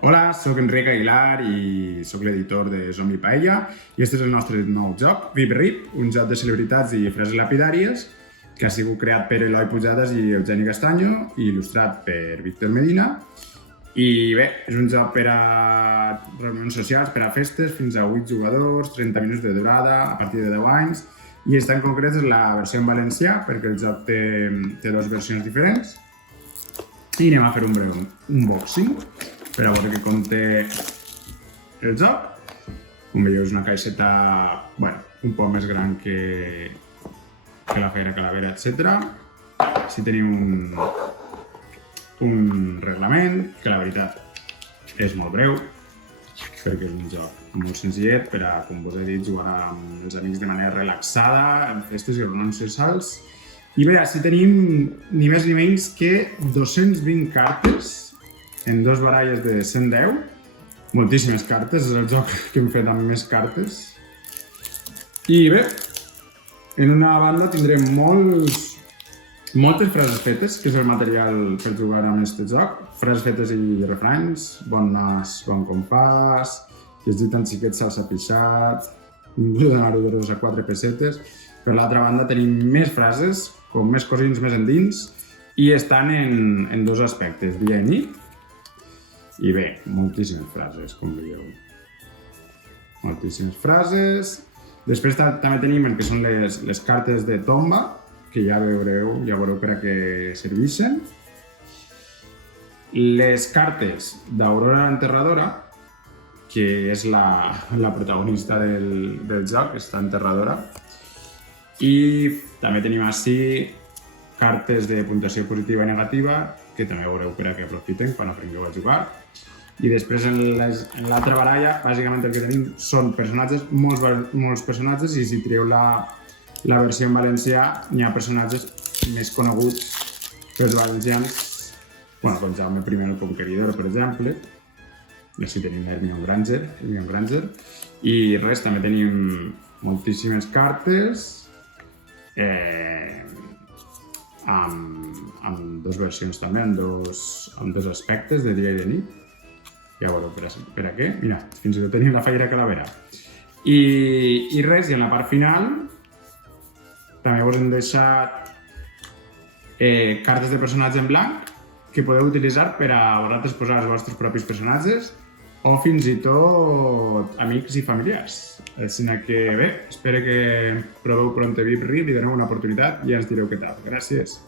Hola, sóc Enric Aguilar i sóc l'editor de Zombie Paella i este és el nostre nou joc, Vip Rip, un joc de celebritats i frases lapidàries que ha sigut creat per Eloi Pujadas i Eugeni Castaño i il·lustrat per Víctor Medina. I bé, és un joc per a reunions socials, per a festes, fins a 8 jugadors, 30 minuts de durada, a partir de 10 anys, i està en concret és la versió en valencià, perquè el joc té dues versions diferents. I anem a fer un breu unboxing per a veure què conté el joc. Com veieu, és una caixeta un poc més gran que la Fera Calavera, etc. Així tenim un reglament, que la veritat és molt breu, perquè és un joc molt senzillet per a, com vos he dit, jugar amb els amics de manera relaxada, en festes i reunions socials. I bé, així tenim ni més ni menys que 220 cartes en dues baralles de 110. Moltíssimes cartes, és el joc que hem fet amb més cartes. I bé, en una banda tindrem moltes frases fetes, que és el material per jugar amb aquest joc. Frases fetes i refranys, bon nas, bon compàs, que es dit tan xiquet salsa pixat, ningú de maruderos a 4 pessetes. Per l'altra banda tenim més frases, com més cosins més endins, i estan en dos aspectes, dia i nit. I bé, moltíssimes frases, com veieu. Moltíssimes frases. Després també tenim el que són les cartes de tomba, que ja veureu per a què serveixen. Les cartes d'Aurora l'Enterradora, que és la protagonista del joc, està enterradora. I també tenim així cartes de puntuació positiva i negativa, que també veureu per a què aprofiten quan aprengueu a jugar. I després en l'altra baralla, bàsicament el que tenim són personatges, molts personatges, i si trieu la versió en valencià n'hi ha personatges més coneguts pels valencians, com Jaume I el Conqueridor, per exemple. Així tenim Hermione Granger. I res, també tenim moltíssimes cartes amb dues versions també, amb dos aspectes de dia i de nit. Ja veureu per a què. Mira, fins i tot tenim la Fera Calavera. I res, i en la part final també us hem deixat cartes de personatge en blanc que podeu utilitzar per a vosaltres posar els vostres propis personatges o fins i tot amics i familiars. Així que bé, espero que proveu Vip Rip, li doneu una oportunitat i ja ens direu què tal. Gràcies!